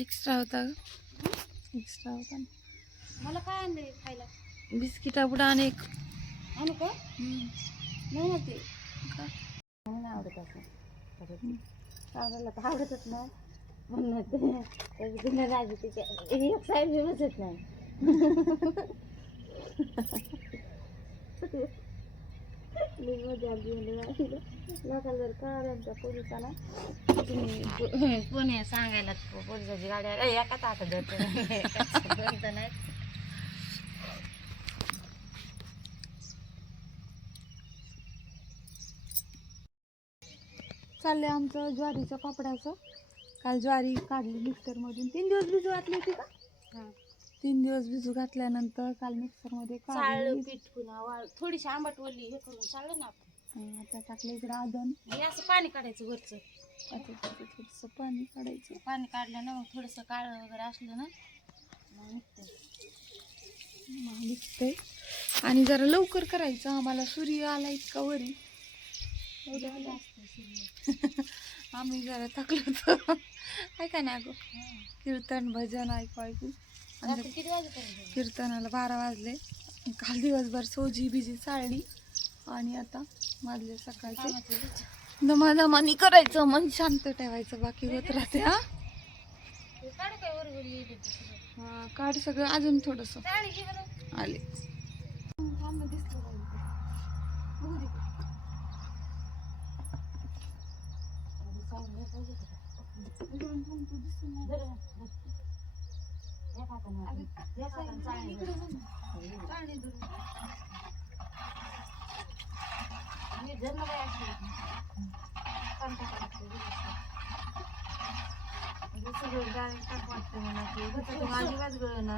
Extra होता ग, extra होता ना. मला काय आणलंय खायला? बिस्किटा पुढं आणि एक आणू का? नाही ना ते का? मला नाही आवडत असं. आवडायला तर आवडतच नाही म्हणून राजी तिच्या एक साईड बी बसत नाही. लोकांना जर कळालं आमच्या पोलिसांना तुम्ही कोणी सांगायला पोलिसाची गाडी आली एका ताकद नाही. चाललंय आमचं ज्वारीच्या पापडाचं. काल ज्वारी काढली मिक्सरमधून. 3 दिवस भिजू घातली होती का? 3 दिवस भिजू घातल्यानंतर काल मिक्सरमध्ये चाळलं पीठ पुन्हा थोडीशी आंबट ओली हे करून चाललं ना आपण. आता टाकलं इकडं आदन. हे असं पाणी काढायचं वरचं. आता थोडंसं पाणी काढायचं. पाणी काढलं ना मग थोडंसं काळं वगैरे असलं ना मग निघतंय. आणि जरा लवकर करायचं, आम्हाला सूर्य आला इतका वरी. आम्ही जरा थकलो होतो ऐका ना अगं. कीर्तन भजन ऐकू किती वाजेपर्यंत? कीर्तनाला 12 वाजले. काल दिवसभर सोजी बिजी चाळली आणि आता वाजले सकाळचे. दमादमानी करायचं, मन शांत ठेवायचं, बाकी होत राहते. हा काढ सगळं. अजून थोडस आले. अजिबात गळ ना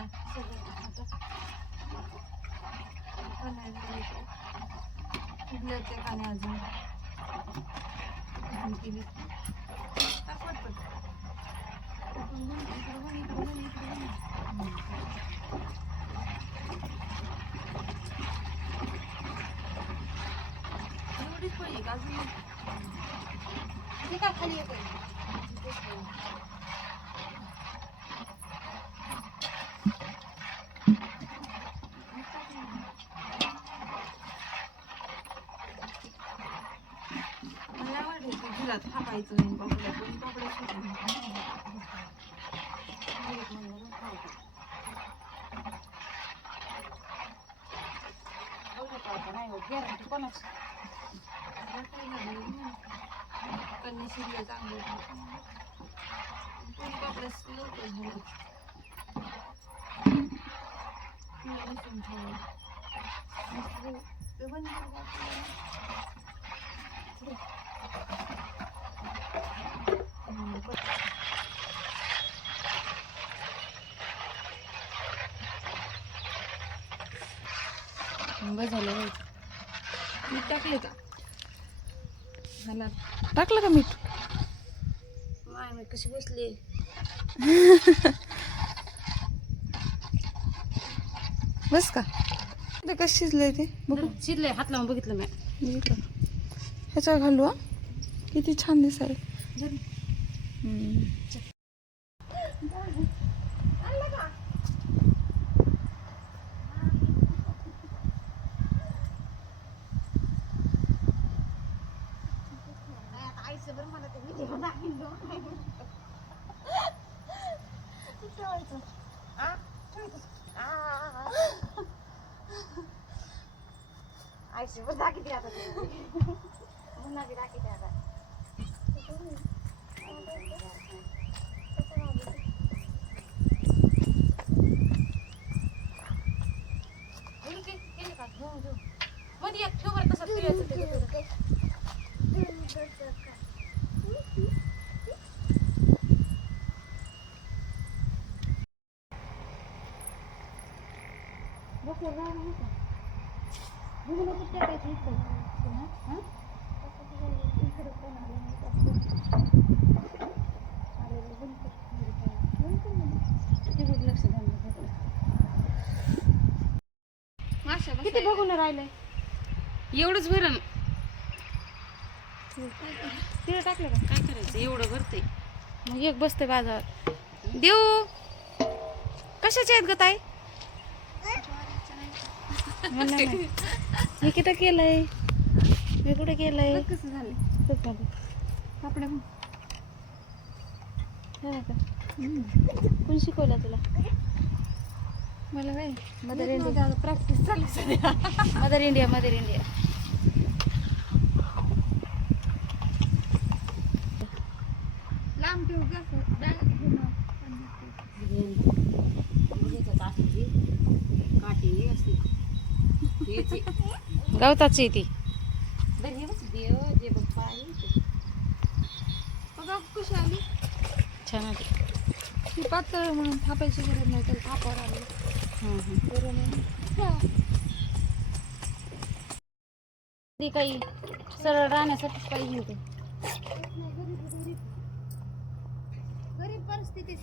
अजून एवढीच पडली का अजून? ते काय खाली येते मला वाटायचं घरात थापायचं नाही पापड्या, पण पापड्या गॅरंटी कोणाची? कन्या शिरले चांगले कोणी पापड्या लवकर झाले. झालं मीठ टाकले का? झाला टाकलं का मीठ? माय मी कशी बसली. बस का? ते कसं शिजलंय ते बघू. शिजलंय, हात लावून बघितलं मी. बघितलं. ह्याच्यावर घालू. हा किती छान दिसाय. आईशी दाखवते आता पुन्हा बी दाखवते आता. मध्ये एक ठेव बरं तसं फिरायचं. किती बघून राहिलंय एवढंच भरण. ते तिला टाकलं का? काय करायचं एवढं भरते. मग एक बसते बाजारात. देऊ कशाचे आहेत ग ताई? म्हणलं नाही. हे किती केलंय? हे कुठे केलंय? कसं झालं खूप झालं. आपल्या हे बघा. कोण शिकवलं तुला? मला काय मदर इंडिया. प्रॅक्टिस चालू सध्या. Mother India, mother India. लांब ठेवू का काठी असते गवताची ती. बघा कशी आली छान आली. ती पातळ म्हणून थापायची गरज नाही त्याला थापावर आली बरं नाही. ती काही सरळ राहण्यासाठी पाहिजे होते. गरीब परिस्थिती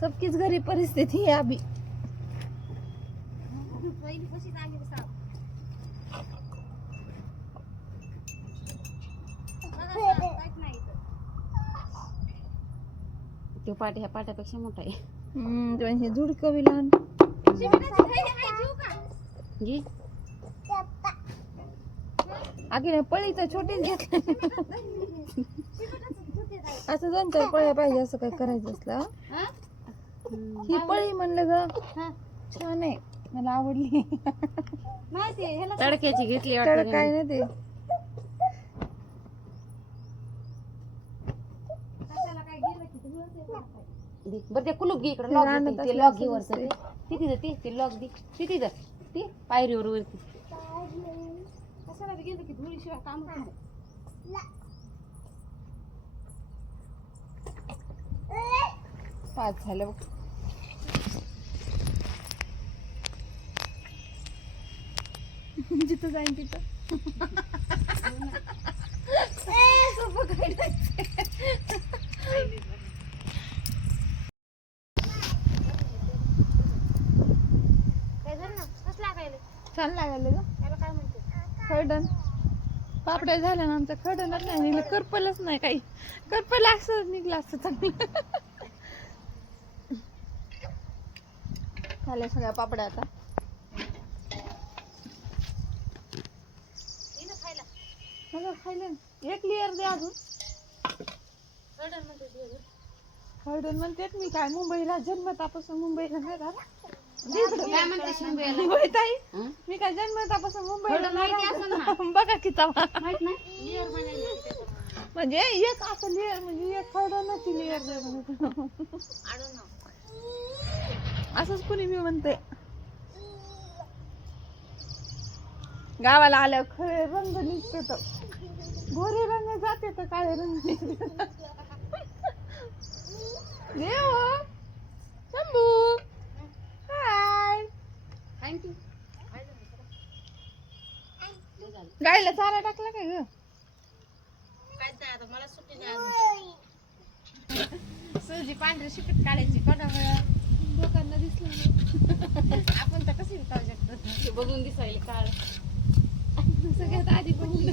सबकीच गरीब परिस्थिती आहे अभी. पहिली कशी आली साहेब तो पाट ह्या पाट्यापेक्षा मोठा आहे. म्हणजे झुडकं बी लहान घे. आगी पळी तर छोटीच घेतली. असं दोन चार पळ्या पाहिजे असं काय करायचं असलं. ही पळी म्हणलं ग छान आहे मला आवडली. तडक्याची घेतली तर वाटतं काय नाही ते बरं ते कुलूप घे इकडे. लॉक रानात ते असलं लॉक घे असं वरचं नसतंय. ते तिथं ते लॉक दे ते तिथं ते पायरीवर वरती. पाच झालं बघ. जिथं जाईन तिथं छान लागायला ग. खरडण पापड्या झाल्या ना आमचं खरडणच नाही निघलं. करपलच नाही काही. करपल असं निघलं असतं चांगलं. झाल्या सगळ्या पापड्या आता. खायला एक लेअर दे अजून. खरडण म्हणतेत मी काय मुंबईला जन्मतापासून मुंबईला नाही राहत. काय म्हणतेस मुंबईला? होय ताई मी काय जन्मतापासून मुंबईला नाही राहत. बघा की तवा माहित नाही लेअर बनायला. म्हणजे एक असं लेअर म्हणजे एक खरडणाची लेअर दे म्हणून. असंच कुणी मी म्हणते. गावाला आल्यावर खरे रंग निघते तर गोरे रंग जाते तर काळे रंग निघते. देव शंभू हाय. थँक्यू. गायला चारा टाकला काय ग? मला सुट्टी नाही. सुजी पांढरी शिकत काढायची कोणामुळं लोकांना दिसलं आपण तर कशी विकावू शकतो. बघून दिसायला काळ सगळ्यात आधी बघून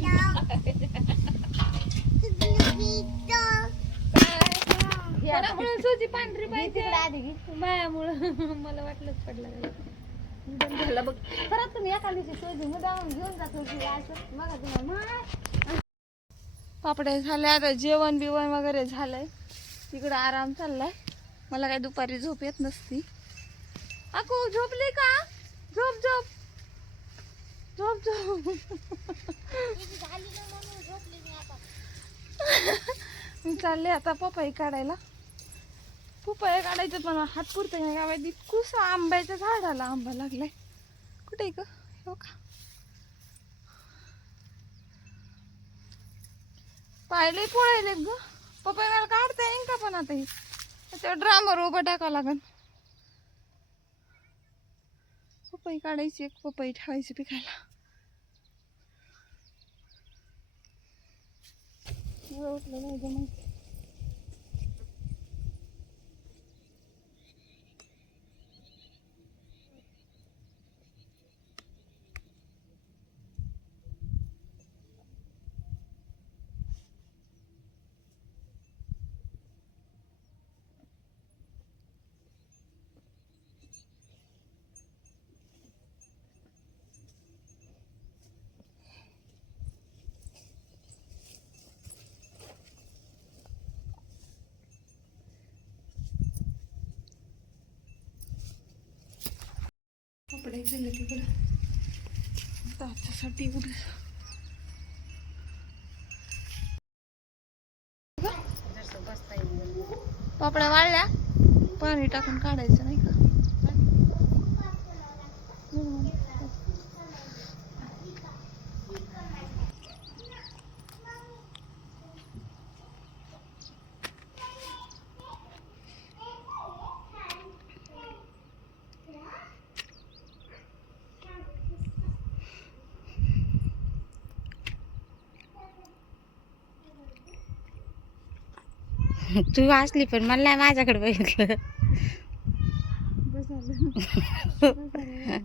कोणामुळे सुजी पांढरी पाहिजे आधी घे. मायामुळं मला वाटलंच पडलं झालं बघ. खरंच तुम्ही एका दिवशी सोयी मुद्दाम घेऊन जातो की असं मग तुम्हाला पापड्या झाल्या आता जेवण बिवण वगैरे झालंय. तिकडं आराम चाललाय. मला काय दुपारी झोप येत नसती. अकू झोपली का? झोप झोप झोप झोप. मी चालले आता पपई काढायला. पपई काढायचं पण हात पुरते नाही गावात. इतकुस आंब्याच्या झाडाला आंबा लागलाय. कुठे ग हो का पाहिले पोळायले ग. पपई मला काढता येईन का पण आता त्या ड्रामवर उभं टाकावं लागन. पपई काढायची एक पपई ठेवायची पिकायला. उठलं नाही जमायचं. तिकडे गेले तिकडे त्याच्यासाठी एवढं जसं बसता येईल. पापड्या वाळल्या पाणी टाकून काढायचं नाही का. तू असली पण मला नाही माझ्याकडे बघितलं. बस झालं.